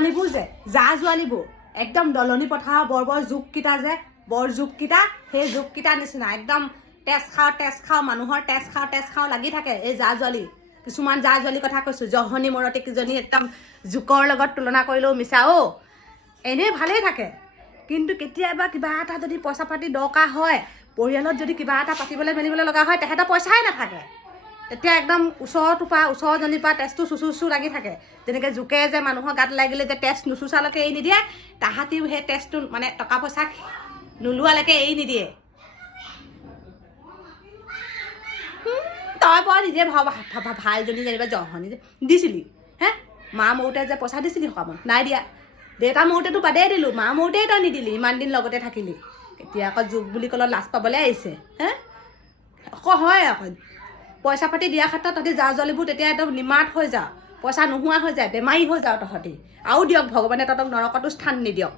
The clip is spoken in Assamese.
ছোৱালীবোৰ যে জা জোৱালীবোৰ একদম দলনি পথাৰৰ বৰ জোককেইটা যে বৰ জোককেইটা সেই জোককেইটাৰ নিচিনা একদম তেজ খাওঁ মানুহৰ তেজ খাওঁ লাগি থাকে এই জা জোৱালী কিছুমান জা জোৱালীৰ কথা কৈছোঁ জহনী মৰতে কিজনী একদম জোকৰ লগত তুলনা কৰিলেও মিছা এনেই ভালেই থাকে কিন্তু কেতিয়াবা কিবা এটা যদি পইচা পাতি দৰকাৰ হয় পৰিয়ালত যদি কিবা এটা পাতিবলৈ মেলিবলৈ লগা হয় তেহেঁতৰ পইচাই নাথাকে তেতিয়া একদম ওচৰজনীৰ পৰা তেজটো চুচু লাগি থাকে যেনেকৈ জোকে যে মানুহৰ গাত লাগিলে যে তেজ নুচুচালৈকে এৰি নিদিয়ে তাহাঁতিও সেই তেজটো মানে টকা পইচা নোলোৱালৈকে এৰি নিদিয়ে তই বৰ নিজে ভালজনী যেনিবা জহনী দিছিলি মা মৰোতে যে পইচা দিছিলি সকামত নাই দিয়া দেউতা মৰোতেতো বাদেই দিলোঁ মা মৰোতেই তই নিদিলি ইমান দিন লগতে থাকিলি এতিয়া আকৌ যুগ বুলি ক'লে লাজ পাবলৈ আহিছে হয় আকৌ পইচা পাতি দিয়াৰ ক্ষেত্ৰত তহঁতি জা জোৱালীবোৰ তেতিয়া একদম নিমাত হৈ যাওঁ পইচা নোহোৱা হৈ যায় বেমাৰী হৈ যাওঁ তহঁতি আৰু দিয়ক ভগৱানে তহঁতক নৰকতো স্থান নিদিয়ক